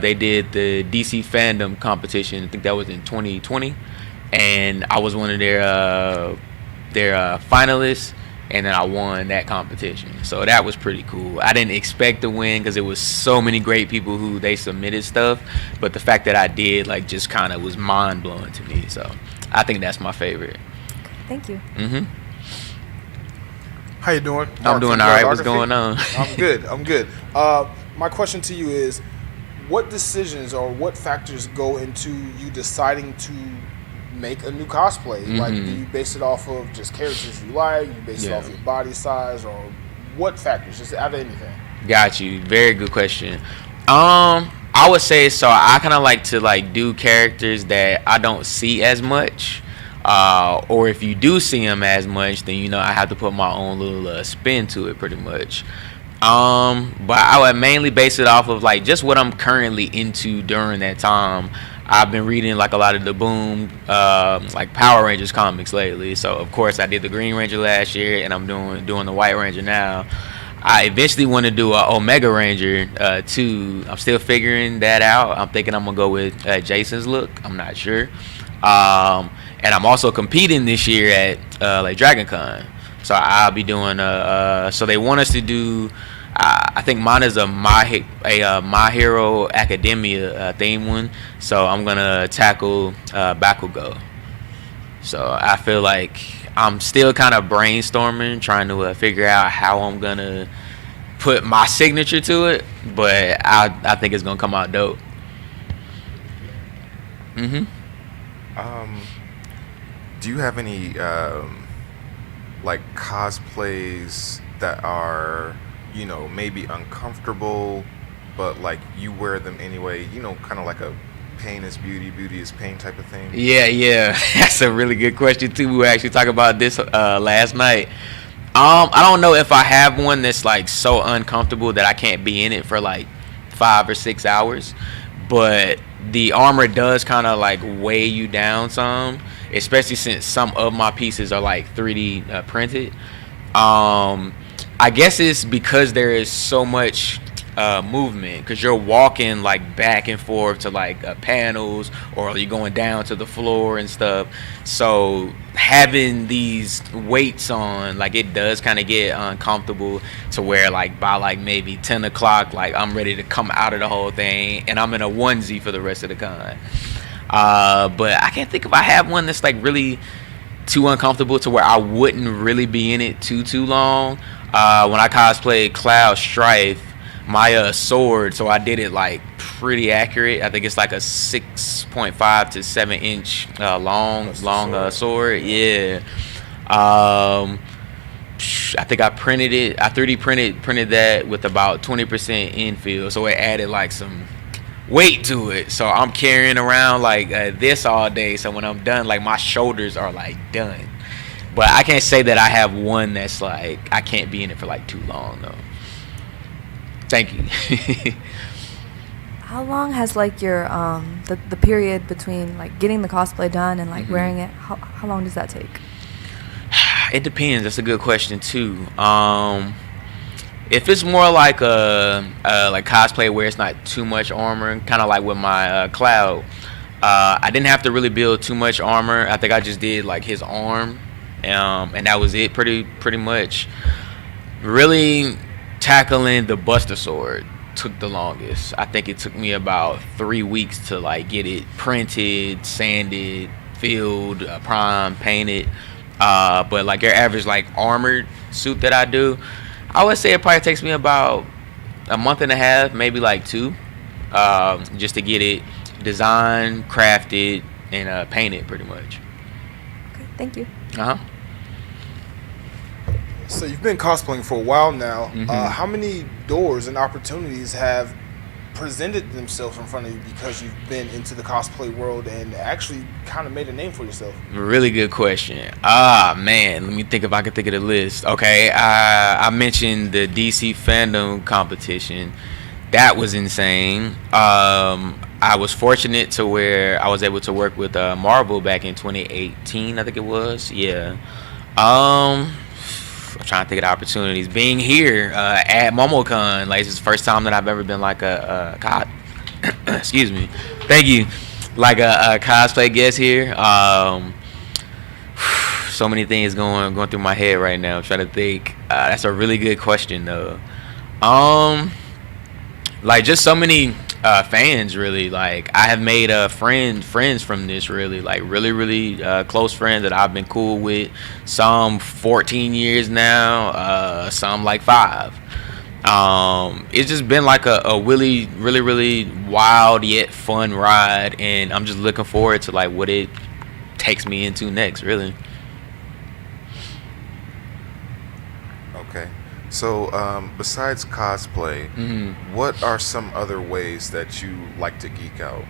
They did the DC fandom competition. I think that was in 2020, and I was one of their finalists, and then I won that competition. So that was pretty cool. I didn't expect to win because it was so many great people who they submitted stuff, but the fact that I did, like, just kind of was mind blowing to me. So I think that's my favorite. Thank you. How you doing? I'm doing all right. What's going on? I'm good. My question to you is, what decisions or what factors go into you deciding to make a new cosplay? Like, do you base it off of just characters you like? You base it off of your body size, or what factors? Just out of anything. Got you. Very good question. I would say, so I kind of like to like do characters that I don't see as much. Or if you do see them as much, then, you know, I have to put my own little spin to it pretty much. But I would mainly base it off of like just what I'm currently into during that time. I've been reading like a lot of the Boom, like Power Rangers comics lately. So of course I did the Green Ranger last year, and I'm doing the White Ranger now. I eventually want to do a Omega Ranger too. I'm still figuring that out. I'm thinking I'm gonna go with Jason's look. I'm not sure. And I'm also competing this year at like Dragon Con. So I'll be doing so they want us to do I think mine is a My Hero Academia theme one. So I'm gonna tackle Bakugo. So I feel like I'm still kind of brainstorming, trying to figure out how I'm gonna put my signature to it, but I think it's gonna come out dope. Do you have any like cosplays that are, you know, maybe uncomfortable, but like you wear them anyway, you know, kind of like a pain is beauty, beauty is pain type of thing? Yeah. That's a really good question too. We were actually talking about this last night. I don't know if I have one that's like so uncomfortable that I can't be in it for like 5 or 6 hours, but the armor does kind of like weigh you down some, especially since some of my pieces are like 3D printed. I guess it's because there is so much movement, because you're walking like back and forth to like panels, or you're going down to the floor and stuff. So having these weights on, like, it does kind of get uncomfortable to where like by like maybe 10 o'clock, like I'm ready to come out of the whole thing and I'm in a onesie for the rest of the con. But I can't think if I have one that's like really too uncomfortable to where I wouldn't really be in it too long. When I cosplayed Cloud Strife, my sword, so I did it like pretty accurate. I think it's like a 6.5 to 7 inch long sword. Yeah. I think I printed it. I 3D printed that with about 20% infill, so it added like some weight to it. So I'm carrying around like this all day. So when I'm done, like my shoulders are like done. But I can't say that I have one that's like I can't be in it for like too long though. Thank you. How long has like your the period between like getting the cosplay done and like wearing it? How long does that take? It depends. That's a good question too. If it's more like a like cosplay where it's not too much armor, kind of like with my Cloud, I didn't have to really build too much armor. I think I just did like his arm, and that was it pretty much. Really tackling the Buster Sword took the longest. I think it took me about 3 weeks to like get it printed, sanded, filled, primed, painted. But like your average like armored suit that I do, I would say it probably takes me about a month and a half, maybe like 2, just to get it designed, crafted, and painted pretty much. Okay, thank you. So you've been cosplaying for a while now. How many doors and opportunities have presented themselves in front of you because you've been into the cosplay world and actually kind of made a name for yourself? Really good question. Man, let me think if I can think of the list. Okay, I mentioned the DC fandom competition. That was insane. I was fortunate to where I was able to work with Marvel back in 2018, I think it was. Yeah. I'm trying to think of the opportunities. Being here at MomoCon, like, this is the first time that I've ever been like excuse me. Thank you. Like a cosplay guest here. So many things going through my head right now. I'm trying to think. That's a really good question though. Like, just so many fans, really. Like, I have made friends from this, really. Like, really close friends that I've been cool with. Some 14 years now, some like 5. It's just been like a really wild yet fun ride, and I'm just looking forward to like what it takes me into next, really. Okay. So, besides cosplay, what are some other ways that you like to geek out?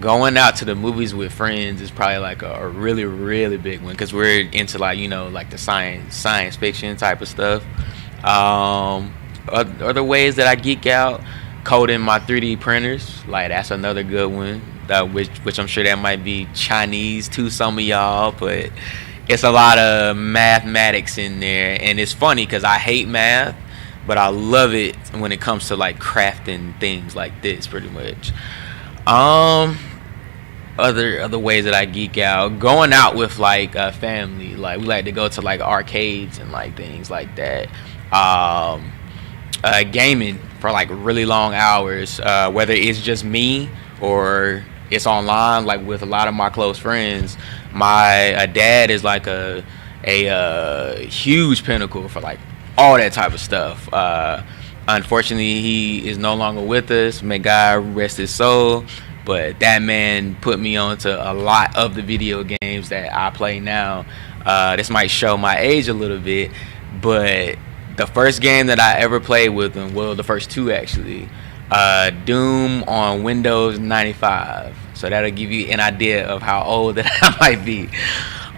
Going out to the movies with friends is probably like a really big one, because we're into like, you know, like the science fiction type of stuff. Other ways that I geek out, coding my 3D printers, like that's another good one. Which I'm sure that might be Chinese to some of y'all, but it's a lot of mathematics in there, and it's funny because I hate math, but I love it when it comes to like crafting things like this, pretty much. Other ways that I geek out, going out with like family, like we like to go to like arcades and like things like that. Gaming for like really long hours, whether it's just me or it's online, like with a lot of my close friends. My dad is like a huge pinnacle for like all that type of stuff. Unfortunately, he is no longer with us. May God rest his soul. But that man put me onto a lot of the video games that I play now. This might show my age a little bit, but the first game that I ever played with him, well, the first 2 actually, Doom on Windows 95. So that'll give you an idea of how old that I might be.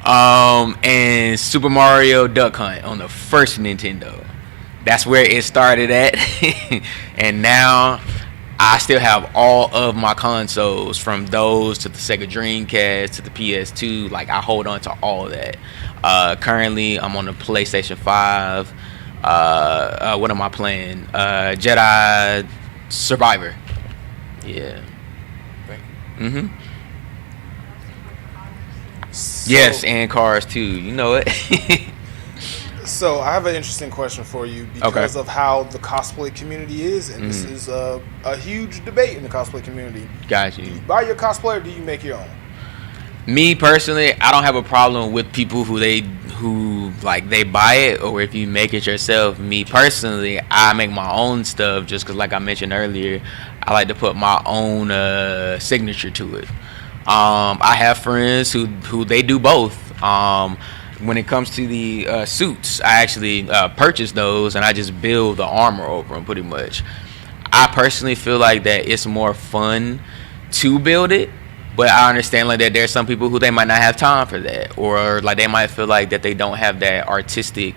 And Super Mario Duck Hunt on the first Nintendo. That's where it started at. And now I still have all of my consoles, from those to the Sega Dreamcast to the PS2. Like, I hold on to all of that. Currently, I'm on the PlayStation 5. What am I playing? Jedi Survivor. Yeah. Yes, and Cars too. You know it. So I have an interesting question for you because of how the cosplay community is, and this is a huge debate in the cosplay community. Got you. Do you buy your cosplay or do you make your own? Me personally, I don't have a problem with people who they buy it, or if you make it yourself. Me personally, I make my own stuff just because, like I mentioned earlier, I like to put my own signature to it. I have friends who they do both. When it comes to the suits, I actually purchase those and I just build the armor over them, pretty much. I personally feel like that it's more fun to build it, but I understand like that there's some people who they might not have time for that, or like they might feel like that they don't have that artistic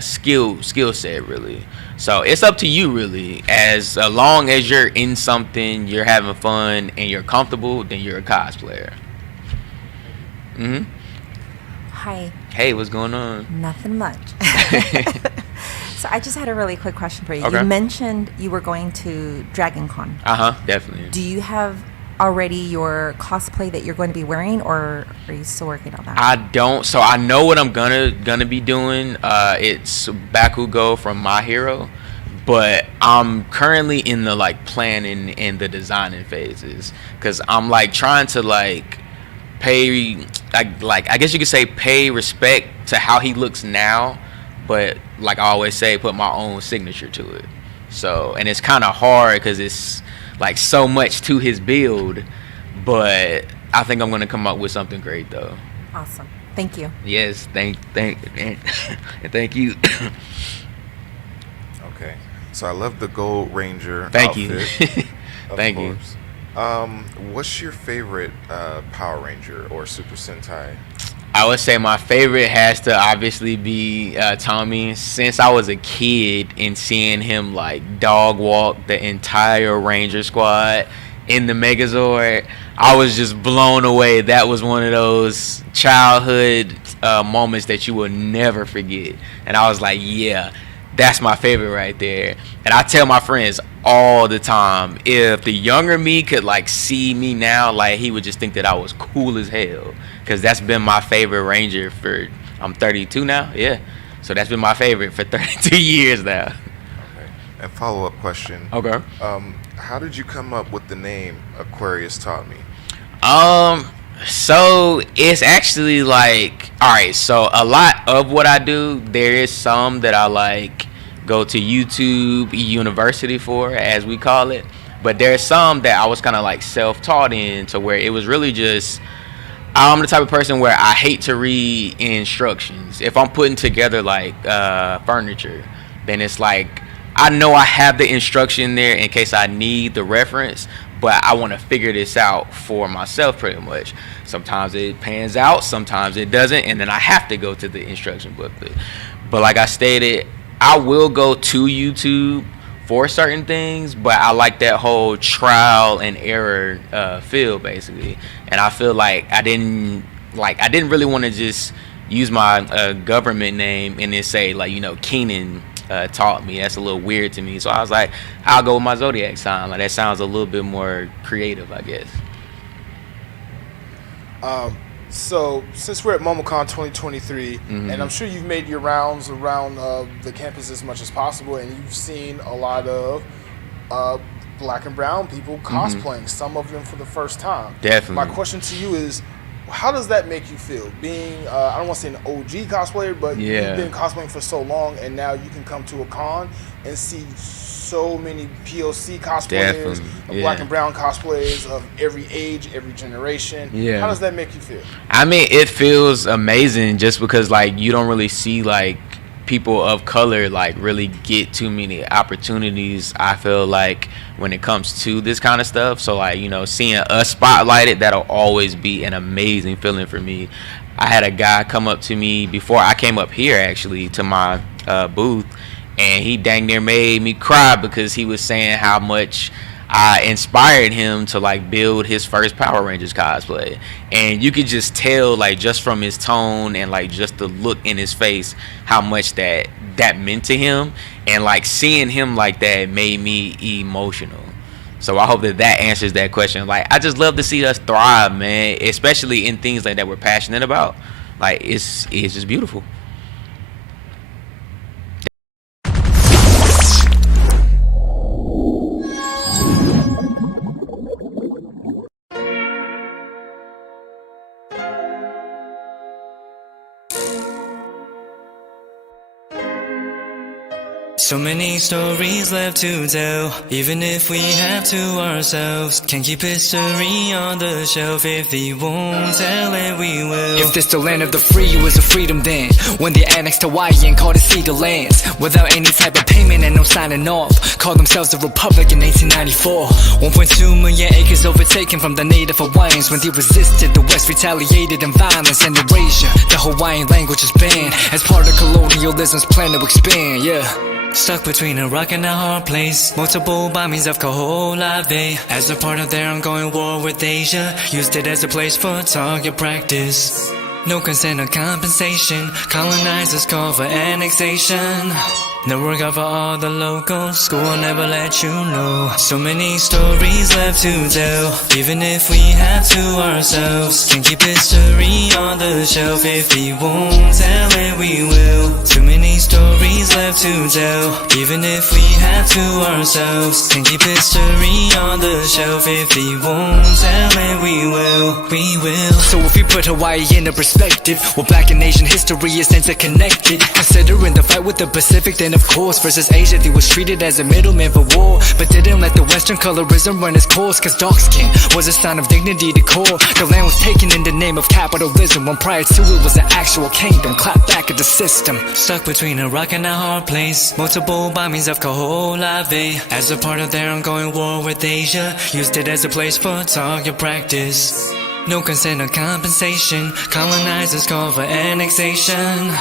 skill set, really. So it's up to you, really. As long as you're in something, you're having fun, and you're comfortable, then you're a cosplayer. Hi. Hey, what's going on? Nothing much. So I just had a really quick question for you. Okay. You mentioned you were going to Dragon Con. Definitely. Do you have already your cosplay that you're going to be wearing, or are you still working on that? I don't. So I know what I'm gonna be doing. It's Bakugo from My Hero, but I'm currently in the like planning and the designing phases, because I'm like trying to like pay, like I guess you could say pay respect to how he looks now, but like I always say, put my own signature to it. So, and it's kind of hard because it's like so much to his build, but I think I'm gonna come up with something great though. Awesome. Thank you. Yes, thank you. Okay, so I love the Gold Ranger. Thank outfit, you. of Thank course. you. What's your favorite Power Ranger or Super Sentai? I would say my favorite has to obviously be Tommy. Since I was a kid and seeing him like dog walk the entire Ranger squad in the Megazord, I was just blown away. That was one of those childhood moments that you will never forget. And I was like, yeah, that's my favorite right there. And I tell my friends all the time, if the younger me could like see me now, like he would just think that I was cool as hell. Because that's been my favorite Ranger for, I'm 32 now, yeah. So that's been my favorite for 32 years now. Okay. And follow-up question. Okay. How did you come up with the name Aquarius Taught Me? So it's actually like, all right, so a lot of what I do, there is some that I like go to YouTube University for, as we call it. But there's some that I was kind of like self-taught in, to where it was really just, I'm the type of person where I hate to read instructions. If I'm putting together like furniture, then it's like, I know I have the instruction there in case I need the reference, but I want to figure this out for myself pretty much. Sometimes it pans out, sometimes it doesn't, and then I have to go to the instruction booklet. But like I stated, I will go to YouTube for certain things, but I like that whole trial and error feel basically. And I feel like I didn't really want to just use my government name and then say like, you know, Keenan taught me. That's a little weird to me. So I was like, I'll go with my zodiac sign. Like that sounds a little bit more creative, I guess. So since we're at MomoCon 2023, and I'm sure you've made your rounds around the campus as much as possible, and you've seen a lot of black and brown people cosplaying, some of them for the first time. Definitely. My question to you is, how does that make you feel? Being, I don't want to say an OG cosplayer, but you've been cosplaying for so long, and now you can come to a con and see so many POC cosplayers, black and brown cosplayers of every age, every generation. Yeah. How does that make you feel? I mean, it feels amazing just because like you don't really see like people of color like really get too many opportunities, I feel like, when it comes to this kind of stuff. So like, you know, seeing us spotlighted, that'll always be an amazing feeling for me. I had a guy come up to me before I came up here actually to my booth, and he dang near made me cry because he was saying how much I inspired him to like build his first Power Rangers cosplay. And you could just tell like just from his tone and like just the look in his face how much that meant to him. And like seeing him like that made me emotional. So I hope that answers that question. Like I just love to see us thrive, man, especially in things like that we're passionate about. Like it's just beautiful. So many stories left to tell, even if we have to ourselves. Can't keep history on the shelf. If they won't tell it, we will. If this the land of the free, it was a freedom then. When they annexed Hawaii and called it Cedar Lands, without any type of payment and no signing off. Called themselves the Republic in 1894. 1.2 million acres overtaken from the native Hawaiians. When they resisted, the West retaliated in violence and erasure. The Hawaiian language is banned as part of colonialism's plan to expand, yeah. Stuck between a rock and a hard place. Multiple bombings of Kaho'olawe Bay as a part of their ongoing war with Asia. Used it as a place for target practice. No consent or compensation. Colonizers call for annexation. No regard for all the locals. School will never let you know. So many stories left to tell, even if we have to ourselves. Can keep history on the shelf. If they won't tell it, we will. Too many stories left to tell, even if we have to ourselves. Can keep history on the shelf. If they won't tell it, we will. We will. So if we put Hawaii into perspective, well, Black and Asian history is interconnected. Considering the fight with the Pacific, then of course. Versus Asia, they was treated as a middleman for war, but didn't let the Western colorism run its course. Cause dark skin was a sign of dignity to core. The land was taken in the name of capitalism, when prior to it was an actual kingdom. Clap back at the system. Stuck between a rock and a hard place. Multiple bombings of Koholave. As a part of their ongoing war with Asia, used it as a place for target practice. No consent or compensation. Colonizers call for annexation.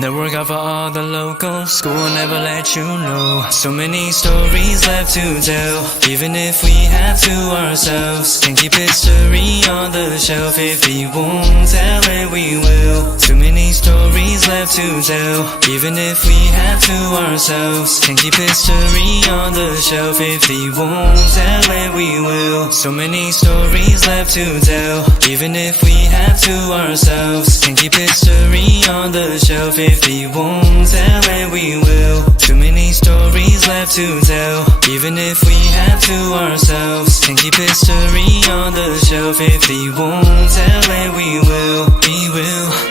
Network out for all the locals. School never let you know. So many stories left to tell. Even if we have to ourselves. Can keep history on the shelf. If we won't tell it, we will. Too many stories left to tell. Even if we have to ourselves. Can keep history on the shelf. If we won't tell it, we will. So many stories left to tell. Even if we have to ourselves. Can keep history on the shelf. If we won't tell it, we will. Too many stories left to tell. Even if we have to ourselves. Can keep history on the shelf. If we won't tell it, we will. We will.